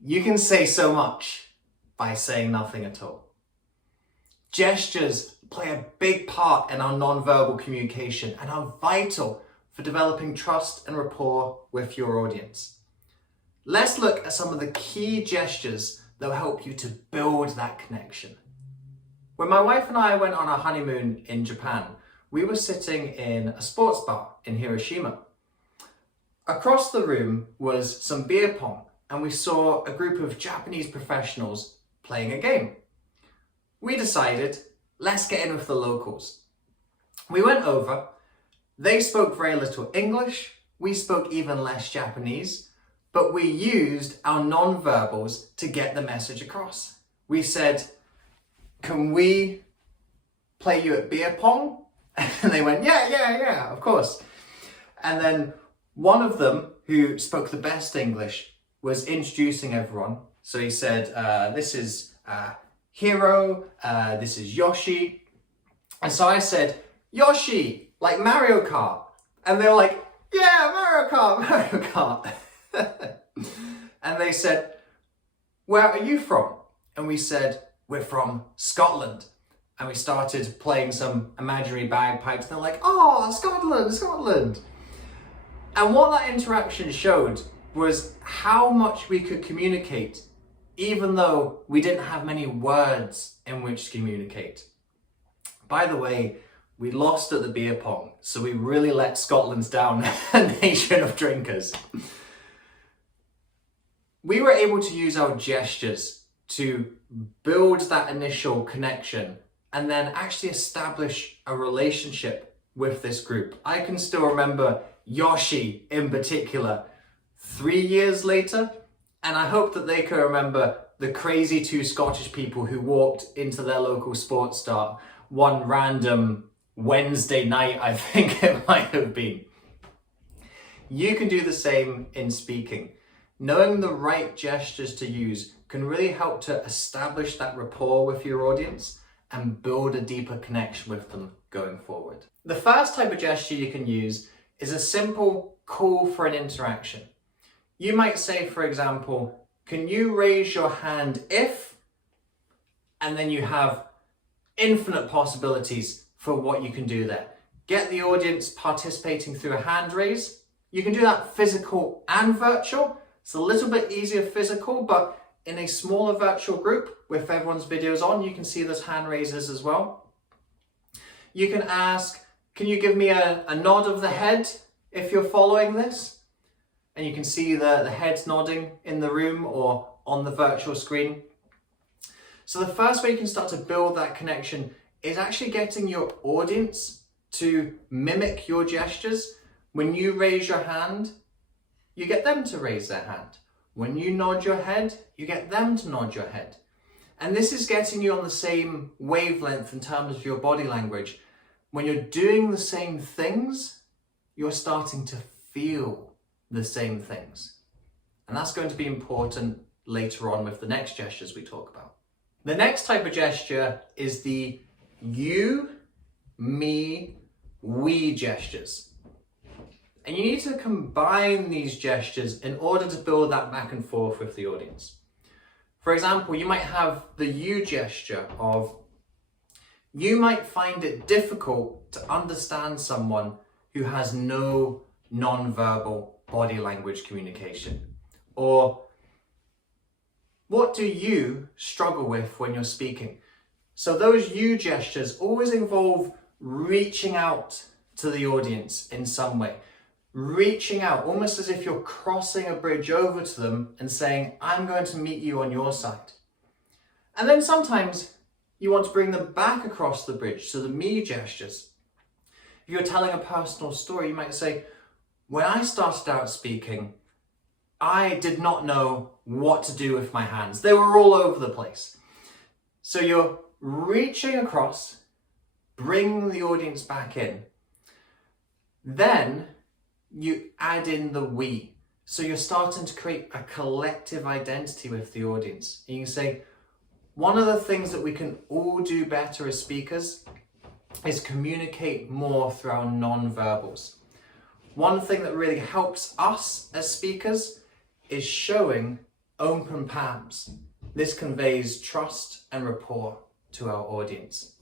You can say so much by saying nothing at all. Gestures play a big part in our non-verbal communication and are vital for developing trust and rapport with your audience. Let's look at some of the key gestures that will help you to build that connection. When my wife and I went on our honeymoon in Japan, we were sitting in a sports bar in Hiroshima. Across the room was some beer pong, and we saw a group of Japanese professionals playing a game. We decided, let's get in with the locals. We went over, they spoke very little English, we spoke even less Japanese, but we used our non-verbals to get the message across. We said, can we play you at beer pong? And they went, yeah, of course. And then one of them, who spoke the best English, was introducing everyone. So he said, this is Hiro, this is Yoshi. And so I said, Yoshi, like Mario Kart. And they were like, yeah, Mario Kart. And they said, where are you from? And we said, we're from Scotland. And we started playing some imaginary bagpipes. And they're like, oh, Scotland. And what that interaction showed was how much we could communicate, even though we didn't have many words in which to communicate. By the way, we lost at the beer pong, so we really let Scotland down, a nation of drinkers. We were able to use our gestures to build that initial connection and then actually establish a relationship with this group. I can still remember Yoshi in particular 3 years later, and I hope that they can remember the crazy two Scottish people who walked into their local sports bar one random Wednesday night, I think it might have been. You can do the same in speaking. Knowing the right gestures to use can really help to establish that rapport with your audience and build a deeper connection with them going forward. The first type of gesture you can use is a simple call for an interaction. You might say, for example, can you raise your hand if, and then you have infinite possibilities for what you can do there. Get the audience participating through a hand raise. You can do that physical and virtual. It's a little bit easier physical, but in a smaller virtual group with everyone's videos on, you can see those hand raises as well. You can ask, can you give me a nod of the head if you're following this? And you can see the heads nodding in the room or on the virtual screen. So the first way you can start to build that connection is actually getting your audience to mimic your gestures. When you raise your hand, you get them to raise their hand. When you nod your head, you get them to nod your head. And this is getting you on the same wavelength in terms of your body language. When you're doing the same things, you're starting to feel the same things. And that's going to be important later on with the next gestures we talk about. The next type of gesture is the you, me, we gestures. And you need to combine these gestures in order to build that back and forth with the audience. For example, you might have the you gesture of, you might find it difficult to understand someone who has no non-verbal body language communication. Or, what do you struggle with when you're speaking? So those you gestures always involve reaching out to the audience in some way. Reaching out, almost as if you're crossing a bridge over to them and saying, I'm going to meet you on your side. And then sometimes you want to bring them back across the bridge, so the me gestures. If you're telling a personal story, you might say, when I started out speaking, I did not know what to do with my hands. They were all over the place. So you're reaching across, bring the audience back in. Then you add in the we. So you're starting to create a collective identity with the audience. And you can say, one of the things that we can all do better as speakers is communicate more through our non-verbals. One thing that really helps us as speakers is showing open palms. This conveys trust and rapport to our audience.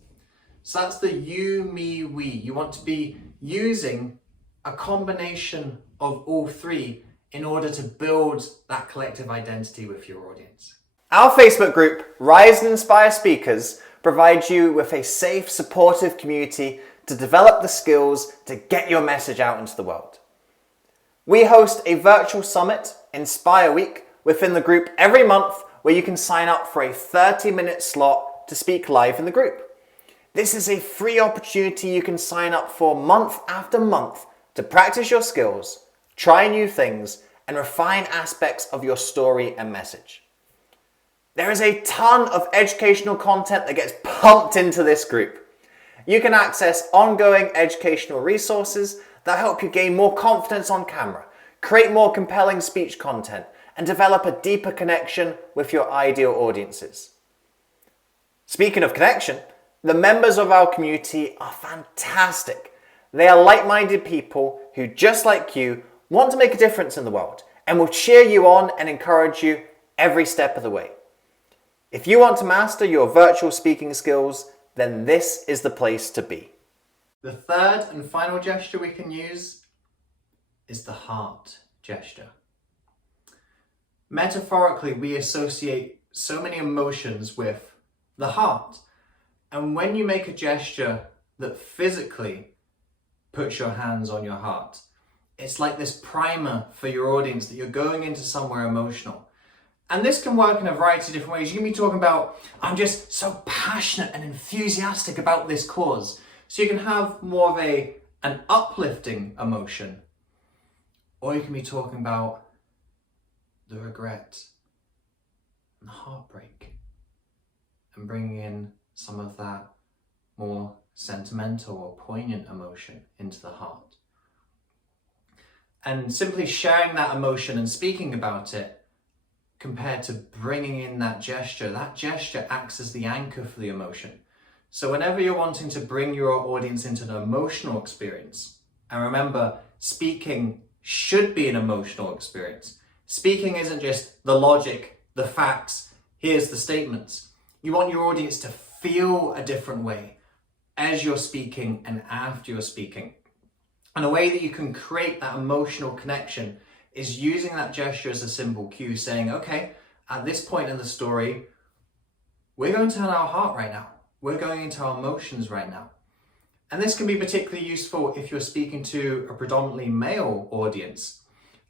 So that's the you, me, we. You want to be using a combination of all three in order to build that collective identity with your audience. Our Facebook group, Rise and Inspire Speakers, provides you with a safe, supportive community to develop the skills to get your message out into the world. We host a virtual summit, Inspire Week, within the group every month where you can sign up for a 30-minute slot to speak live in the group. This is a free opportunity you can sign up for month after month to practice your skills, try new things, and refine aspects of your story and message. There is a ton of educational content that gets pumped into this group. You can access ongoing educational resources that help you gain more confidence on camera, create more compelling speech content, and develop a deeper connection with your ideal audiences. Speaking of connection, the members of our community are fantastic. They are like-minded people who, just like you, want to make a difference in the world and will cheer you on and encourage you every step of the way. If you want to master your virtual speaking skills, then this is the place to be. The third and final gesture we can use is the heart gesture. Metaphorically, we associate so many emotions with the heart. And when you make a gesture that physically puts your hands on your heart, it's like this primer for your audience that you're going into somewhere emotional. And this can work in a variety of different ways. You can be talking about, I'm just so passionate and enthusiastic about this cause. So you can have more of an uplifting emotion. Or you can be talking about the regret and the heartbreak and bringing in some of that more sentimental or poignant emotion into the heart. And simply sharing that emotion and speaking about it compared to bringing in that gesture acts as the anchor for the emotion. So whenever you're wanting to bring your audience into an emotional experience, and remember, speaking should be an emotional experience. Speaking isn't just the logic, the facts, here's the statements. You want your audience to feel a different way as you're speaking and after you're speaking. And a way that you can create that emotional connection is using that gesture as a simple cue, saying, okay, at this point in the story, we're going to turn our heart right now. We're going into our emotions right now. And this can be particularly useful if you're speaking to a predominantly male audience.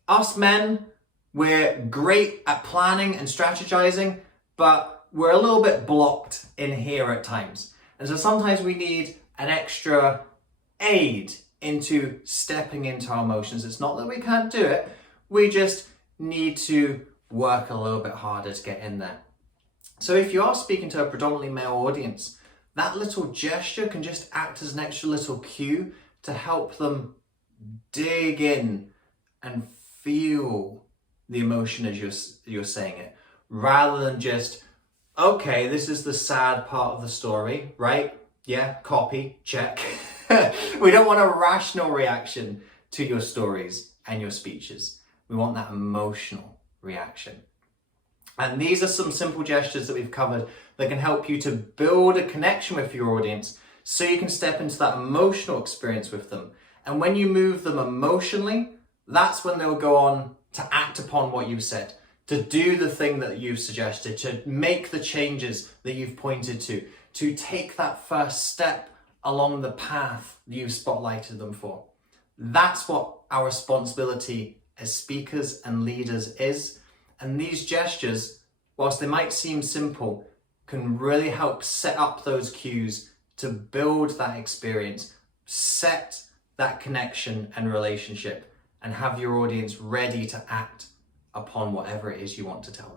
Us men, we're great at planning and strategizing, but we're a little bit blocked in here at times. And so sometimes we need an extra aid into stepping into our emotions. It's not that we can't do it, we just need to work a little bit harder to get in there. So if you are speaking to a predominantly male audience, that little gesture can just act as an extra little cue to help them dig in and feel the emotion as you're saying it, rather than just, okay, this is the sad part of the story, right? Yeah, copy, check. We don't want a rational reaction to your stories and your speeches. We want that emotional reaction. And these are some simple gestures that we've covered that can help you to build a connection with your audience so you can step into that emotional experience with them. And when you move them emotionally, that's when they'll go on to act upon what you've said, to do the thing that you've suggested, to make the changes that you've pointed to take that first step along the path you've spotlighted them for. That's what our responsibility as speakers and leaders is. And these gestures, whilst they might seem simple, can really help set up those cues to build that experience, set that connection and relationship, and have your audience ready to act upon whatever it is you want to tell them.